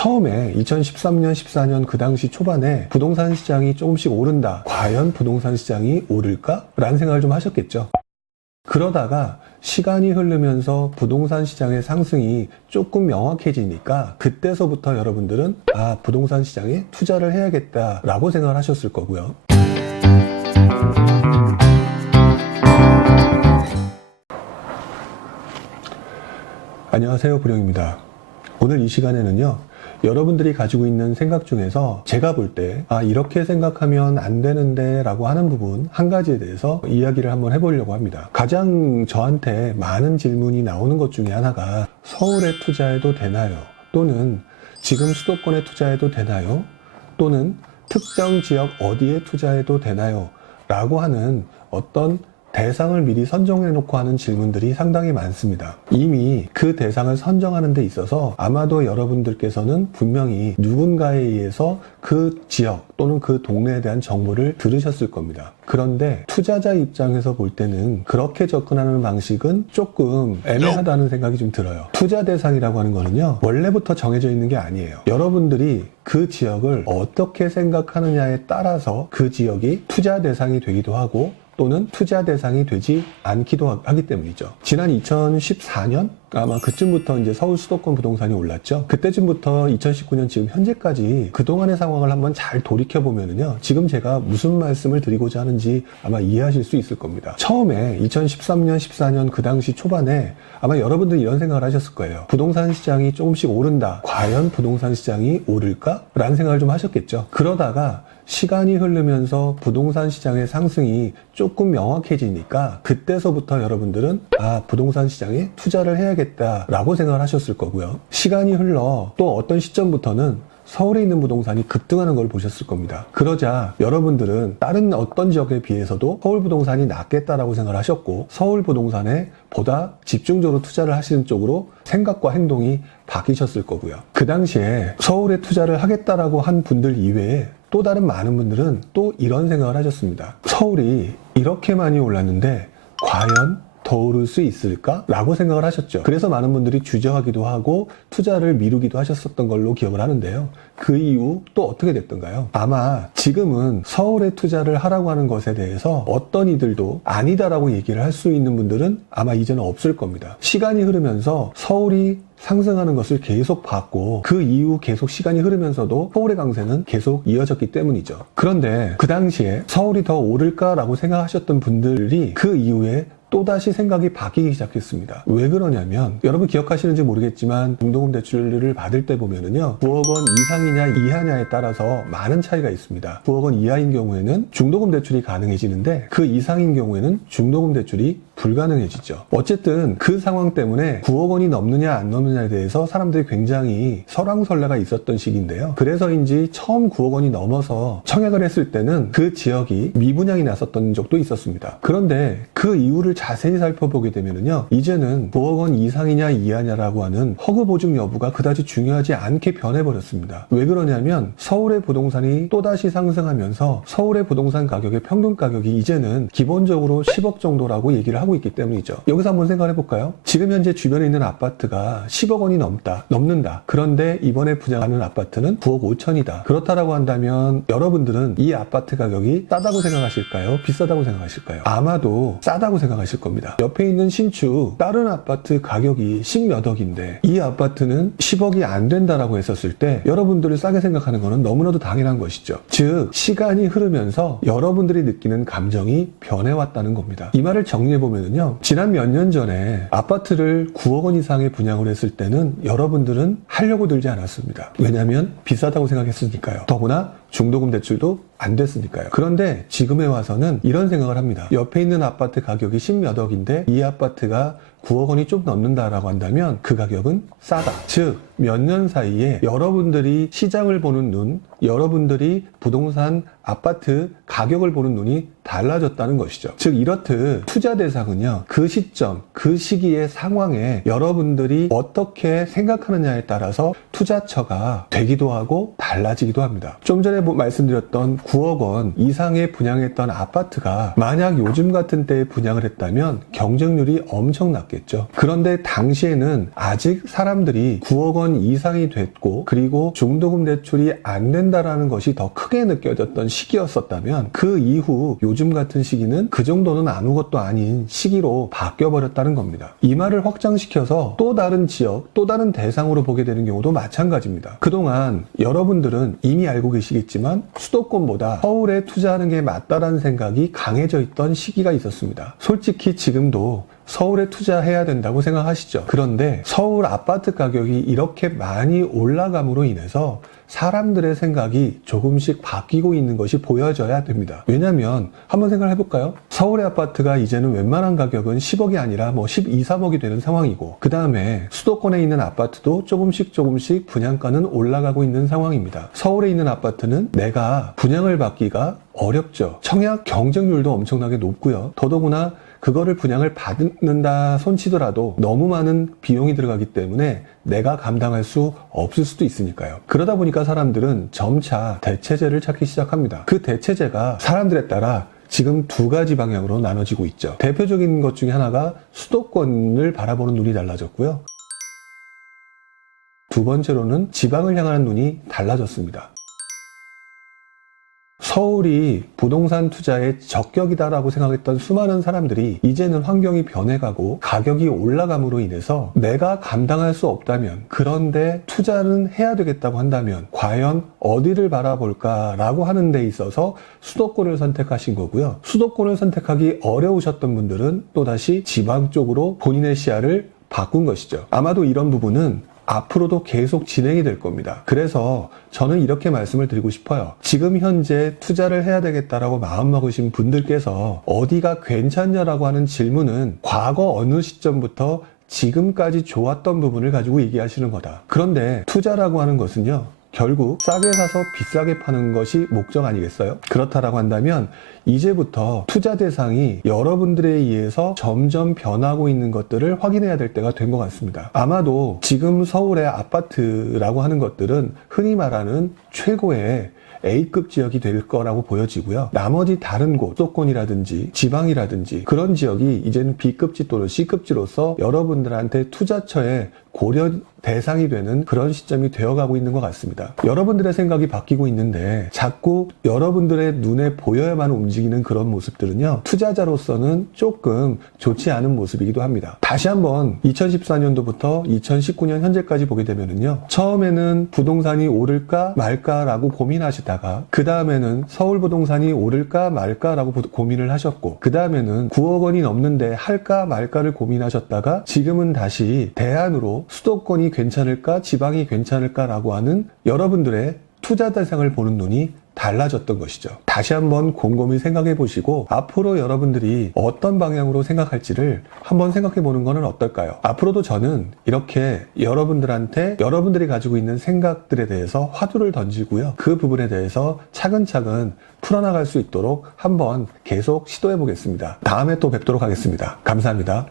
처음에 2013년, 14년 그 당시 초반에 부동산 시장이 조금씩 오른다. 과연 부동산 시장이 오를까? 라는 생각을 좀 하셨겠죠. 그러다가 시간이 흐르면서 부동산 시장의 상승이 조금 명확해지니까 그때서부터 여러분들은 부동산 시장에 투자를 해야겠다라고 생각을 하셨을 거고요. 안녕하세요, 부령입니다. 오늘 이 시간에는요, 여러분들이 가지고 있는 생각 중에서 제가 볼 때 이렇게 생각하면 안 되는데 라고 하는 부분 한 가지에 대해서 이야기를 한번 해보려고 합니다. 가장 저한테 많은 질문이 나오는 것 중에 하나가 서울에 투자해도 되나요? 또는 지금 수도권에 투자해도 되나요? 또는 특정 지역 어디에 투자해도 되나요? 라고 하는 어떤 대상을 미리 선정해 놓고 하는 질문들이 상당히 많습니다. 이미 그 대상을 선정하는 데 있어서 아마도 여러분들께서는 분명히 누군가에 의해서 그 지역 또는 그 동네에 대한 정보를 들으셨을 겁니다. 그런데 투자자 입장에서 볼 때는 그렇게 접근하는 방식은 조금 애매하다는 생각이 좀 들어요. 투자 대상이라고 하는 거는요, 원래부터 정해져 있는 게 아니에요. 여러분들이 그 지역을 어떻게 생각하느냐에 따라서 그 지역이 투자 대상이 되기도 하고 또는 투자 대상이 되지 않기도 하기 때문이죠. 지난 2014년? 아마 그쯤부터 이제 서울 수도권 부동산이 올랐죠. 그때쯤부터 2019년 지금 현재까지 그동안의 상황을 한번 잘 돌이켜보면은요, 지금 제가 무슨 말씀을 드리고자 하는지 아마 이해하실 수 있을 겁니다. 처음에 2013년, 14년 그 당시 초반에 아마 여러분들이 이런 생각을 하셨을 거예요. 부동산 시장이 조금씩 오른다. 과연 부동산 시장이 오를까? 라는 생각을 좀 하셨겠죠. 그러다가 시간이 흐르면서 부동산 시장의 상승이 조금 명확해지니까 그때서부터 여러분들은 부동산 시장에 투자를 해야겠다라고 생각을 하셨을 거고요. 시간이 흘러 또 어떤 시점부터는 서울에 있는 부동산이 급등하는 걸 보셨을 겁니다. 그러자 여러분들은 다른 어떤 지역에 비해서도 서울 부동산이 낫겠다라고 생각을 하셨고, 서울 부동산에 보다 집중적으로 투자를 하시는 쪽으로 생각과 행동이 바뀌셨을 거고요. 그 당시에 서울에 투자를 하겠다라고 한 분들 이외에 또 다른 많은 분들은 또 이런 생각을 하셨습니다. 서울이 이렇게 많이 올랐는데 과연 더 오를 수 있을까? 라고 생각을 하셨죠. 그래서 많은 분들이 주저하기도 하고 투자를 미루기도 하셨었던 걸로 기억을 하는데요. 그 이후 또 어떻게 됐던가요? 아마 지금은 서울에 투자를 하라고 하는 것에 대해서 어떤 이들도 아니다라고 얘기를 할 수 있는 분들은 아마 이제는 없을 겁니다. 시간이 흐르면서 서울이 상승하는 것을 계속 봤고 그 이후 계속 시간이 흐르면서도 서울의 강세는 계속 이어졌기 때문이죠. 그런데 그 당시에 서울이 더 오를까라고 생각하셨던 분들이 그 이후에 또다시 생각이 바뀌기 시작했습니다. 왜 그러냐면 여러분 기억하시는지 모르겠지만 중도금 대출을 받을 때 보면은요, 9억 원 이상이냐 이하냐에 따라서 많은 차이가 있습니다. 9억 원 이하인 경우에는 중도금 대출이 가능해지는데 그 이상인 경우에는 중도금 대출이 불가능해지죠. 어쨌든 그 상황 때문에 9억 원이 넘느냐 안 넘느냐에 대해서 사람들이 굉장히 설왕설래가 있었던 시기인데요. 그래서인지 처음 9억 원이 넘어서 청약을 했을 때는 그 지역이 미분양이 났었던 적도 있었습니다. 그런데 그 이유를 자세히 살펴보게 되면은요, 이제는 9억 원 이상이냐 이하냐라고 하는 허그 보증 여부가 그다지 중요하지 않게 변해버렸습니다. 왜 그러냐면 서울의 부동산이 또다시 상승하면서 서울의 부동산 가격의 평균 가격이 이제는 기본적으로 10억 정도라고 얘기를 하고 있기 때문이죠. 여기서 한번 생각해 볼까요? 지금 현재 주변에 있는 아파트가 10억 원이 넘는다. 그런데 이번에 분양하는 아파트는 9억 5천이다. 그렇다라고 한다면 여러분들은 이 아파트 가격이 싸다고 생각하실까요? 비싸다고 생각하실까요? 아마도 싸다고 생각하실 겁니다. 옆에 있는 신축 다른 아파트 가격이 10몇 억인데 이 아파트는 10억이 안 된다라고 했었을 때 여러분들이 싸게 생각하는 거는 너무나도 당연한 것이죠. 즉 시간이 흐르면서 여러분들이 느끼는 감정이 변해왔다는 겁니다. 이 말을 정리해보면 지난 몇 년 전에 아파트를 9억 원 이상에 분양을 했을 때는 여러분들은 하려고 들지 않았습니다. 왜냐하면 비싸다고 생각했으니까요. 더구나 중도금 대출도 안 됐으니까요. 그런데 지금에 와서는 이런 생각을 합니다. 옆에 있는 아파트 가격이 10몇 억인데 이 아파트가 9억 원이 좀 넘는다라고 한다면 그 가격은 싸다. 즉 몇 년 사이에 여러분들이 시장을 보는 눈, 여러분들이 부동산 아파트 가격을 보는 눈이 달라졌다는 것이죠. 즉 이렇듯 투자 대상은요, 그 시점, 그 시기의 상황에 여러분들이 어떻게 생각하느냐에 따라서 투자처가 되기도 하고 달라지기도 합니다. 좀 전에 말씀드렸던 9억 원 이상에 분양했던 아파트가 만약 요즘 같은 때에 분양을 했다면 경쟁률이 엄청 낮겠죠. 그런데 당시에는 아직 사람들이 9억 원 원 이상이 됐고 그리고 중도금 대출이 안 된다라는 것이 더 크게 느껴졌던 시기였었다면 그 이후 요즘 같은 시기는 그 정도는 아무것도 아닌 시기로 바뀌어버렸다는 겁니다. 이 말을 확장시켜서 또 다른 지역, 또 다른 대상으로 보게 되는 경우도 마찬가지입니다. 그동안 여러분들은 이미 알고 계시겠지만 수도권보다 서울에 투자하는 게 맞다라는 생각이 강해져 있던 시기가 있었습니다. 솔직히 지금도 서울에 투자해야 된다고 생각하시죠. 그런데 서울 아파트 가격이 이렇게 많이 올라감으로 인해서 사람들의 생각이 조금씩 바뀌고 있는 것이 보여져야 됩니다. 왜냐면 한번 생각을 해볼까요? 서울의 아파트가 이제는 웬만한 가격은 10억이 아니라 12, 3억이 되는 상황이고 그 다음에 수도권에 있는 아파트도 조금씩 분양가는 올라가고 있는 상황입니다. 서울에 있는 아파트는 내가 분양을 받기가 어렵죠. 청약 경쟁률도 엄청나게 높고요. 더더구나 그거를 분양을 받는다 손치더라도 너무 많은 비용이 들어가기 때문에 내가 감당할 수 없을 수도 있으니까요. 그러다 보니까 사람들은 점차 대체제를 찾기 시작합니다. 그 대체제가 사람들에 따라 지금 두 가지 방향으로 나눠지고 있죠. 대표적인 것 중에 하나가 수도권을 바라보는 눈이 달라졌고요. 두 번째로는 지방을 향하는 눈이 달라졌습니다. 서울이 부동산 투자의 적격이다라고 생각했던 수많은 사람들이 이제는 환경이 변해가고 가격이 올라감으로 인해서 내가 감당할 수 없다면 그런데 투자는 해야 되겠다고 한다면 과연 어디를 바라볼까라고 하는 데 있어서 수도권을 선택하신 거고요. 수도권을 선택하기 어려우셨던 분들은 또다시 지방 쪽으로 본인의 시야를 바꾼 것이죠. 아마도 이런 부분은 앞으로도 계속 진행이 될 겁니다. 그래서 저는 이렇게 말씀을 드리고 싶어요. 지금 현재 투자를 해야 되겠다라고 마음먹으신 분들께서 어디가 괜찮냐라고 하는 질문은 과거 어느 시점부터 지금까지 좋았던 부분을 가지고 얘기하시는 거다. 그런데 투자라고 하는 것은요, 결국 싸게 사서 비싸게 파는 것이 목적 아니겠어요? 그렇다라고 한다면 이제부터 투자 대상이 여러분들에 의해서 점점 변하고 있는 것들을 확인해야 될 때가 된 것 같습니다. 아마도 지금 서울의 아파트라고 하는 것들은 흔히 말하는 최고의 A급 지역이 될 거라고 보여지고요. 나머지 다른 곳, 수도권이라든지 지방이라든지 그런 지역이 이제는 B급지 또는 C급지로서 여러분들한테 투자처의 고려 대상이 되는 그런 시점이 되어가고 있는 것 같습니다. 여러분들의 생각이 바뀌고 있는데 자꾸 여러분들의 눈에 보여야만 움직이는 그런 모습들은요, 투자자로서는 조금 좋지 않은 모습이기도 합니다. 다시 한번 2014년도부터 2019년 현재까지 보게 되면은요, 처음에는 부동산이 오를까 말까라고 고민하시다가 그 다음에는 서울 부동산이 오를까 말까라고 고민을 하셨고 그 다음에는 9억 원이 넘는데 할까 말까를 고민하셨다가 지금은 다시 대안으로 수도권이 괜찮을까 지방이 괜찮을까라고 하는 여러분들의 투자 대상을 보는 눈이 달라졌던 것이죠. 다시 한번 곰곰이 생각해 보시고 앞으로 여러분들이 어떤 방향으로 생각할지를 한번 생각해 보는 것은 어떨까요? 앞으로도 저는 이렇게 여러분들한테 여러분들이 가지고 있는 생각들에 대해서 화두를 던지고요. 그 부분에 대해서 차근차근 풀어나갈 수 있도록 한번 계속 시도해 보겠습니다. 다음에 또 뵙도록 하겠습니다. 감사합니다.